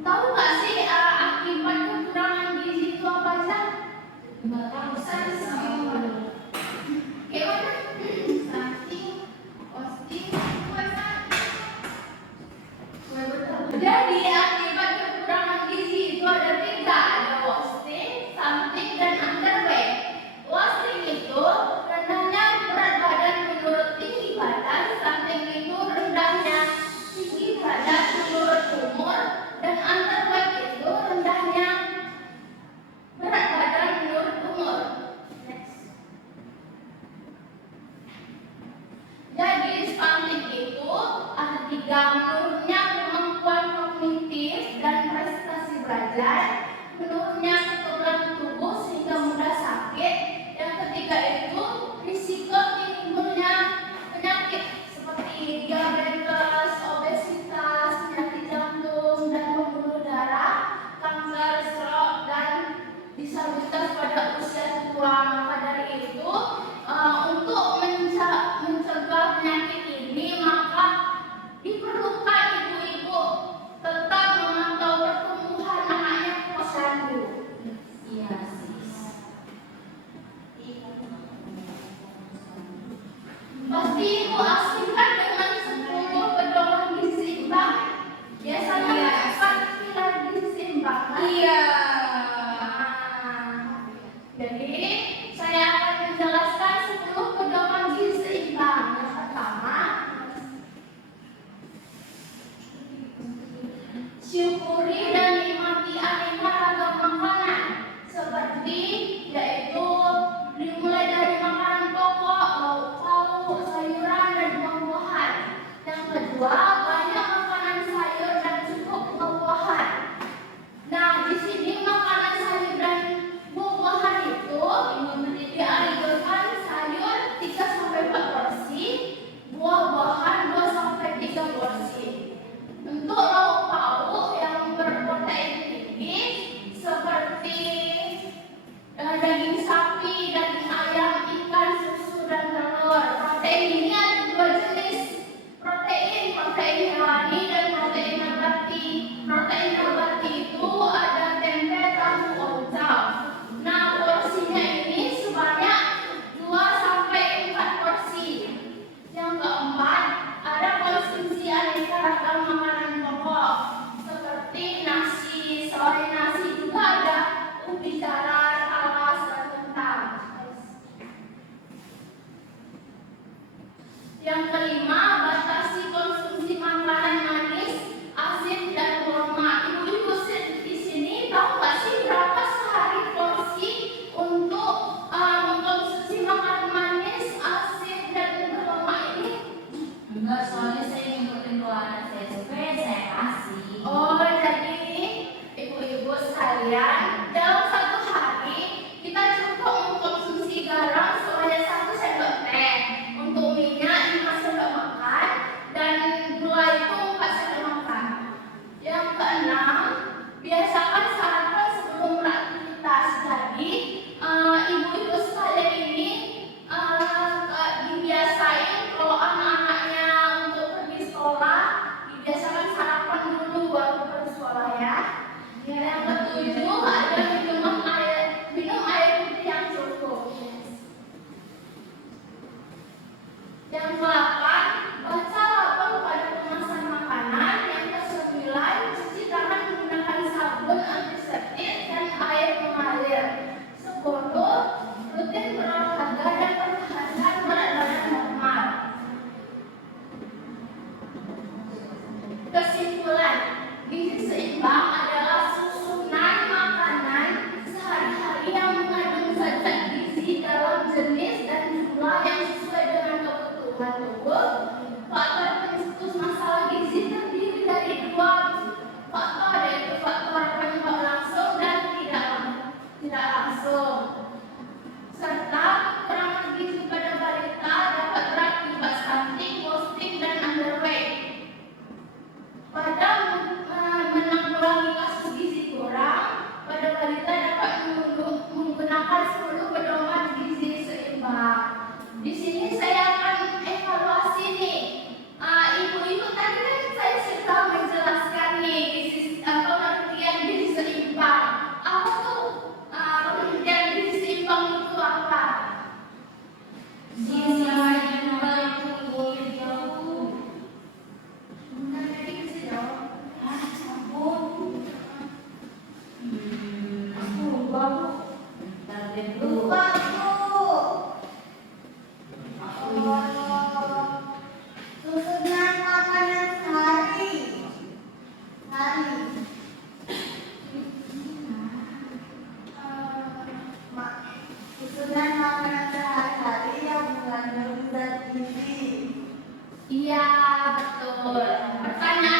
Tahu nggak sih akibat kekurangan gizi itu apa aja? Nggak tahu sih. Gimana? Stunting, puasa. Jadi akibat kekurangan gizi itu ada 3, ada wasting, stunting, dan underweight. Wasting itu rendahnya berat badan menurut tinggi badan, stunting itu rendahnya tinggi badan menurut umur, dan underweight itu rendahnya berat badan menurut umur. Jadi stunting itu ada 3, menurunnya kemampuan kognitif dan prestasi belajar, menurunnya kekebalan tubuh sehingga mudah sakit. Yang ketiga itu risiko timbulnya penyakit seperti diabetes, obesitas, penyakit jantung dan pembuluh darah, kanker, stroke, dan disabilitas pada usia tua. Maka dari itu untuk mencegah penyakit ini maka diperlukan ibu-ibu tetap memantau pertumbuhan anaknya posyandu. Iya sis. Pasti ibu asingkan dengan 10 pedoman gizi seimbang. Biasanya kan pilar gizi seimbang. Iya. Jadi saya akan menjelaskan 10 pedoman gizi seimbang. Yang pertama, syukuri dan nikmati aneka ragam makanan seperti yaitu dimulai dari makanan pokok, lauk pauk, sayuran, dan buah-buahan. Yang kedua, banyak makanan sayur dan cukup buah-buahan. Nah, di sini makanan sayur dan buah-buahan itu dianjurkan sayur 3-4 porsi, buah-buahan 2-3 porsi. Untuk lauk pauk yang berprotein tinggi seperti daging sapi, daging ayam, ikan, susu, dan telur. Protein ini ada 2 jenis protein hewani dan protein nabati. Protein nabati itu ada tempe, tahu, oncom. Nah, porsinya ini sebanyak 2-4 porsi. Yang keempat, ada konsumsi aneka ragam makanan pokok seperti nasi, sore nasi, juga ada ubi jalar, talas, dan kentang. Yang kelima, batasi konsumsi makanan manis, asin, dan kurma. Ibu-ibu di sini tahu nggak sih berapa sehari porsi untuk mengkonsumsi makanan manis, asin, dan kurma ini? Enggak, soalnya saya ngikutin kalau anak saya suka ya saya kasih. Oh, jadi ibu-ibu sekalian, dalam 1 hari kita cukup mengkonsumsi garam sebanyak 1 sendok teh, untuk minyak 5 sendok makan, dan gula itu 4 sendok makan. Yang keenam, biasakan sarapan sebelum beraktivitas. Jadi ibu-ibu sekalian ini dibiasain kalau anak-anaknya untuk makanan sehari-hari yang mengandung zat gizi. Iya, betul. Pertanyaan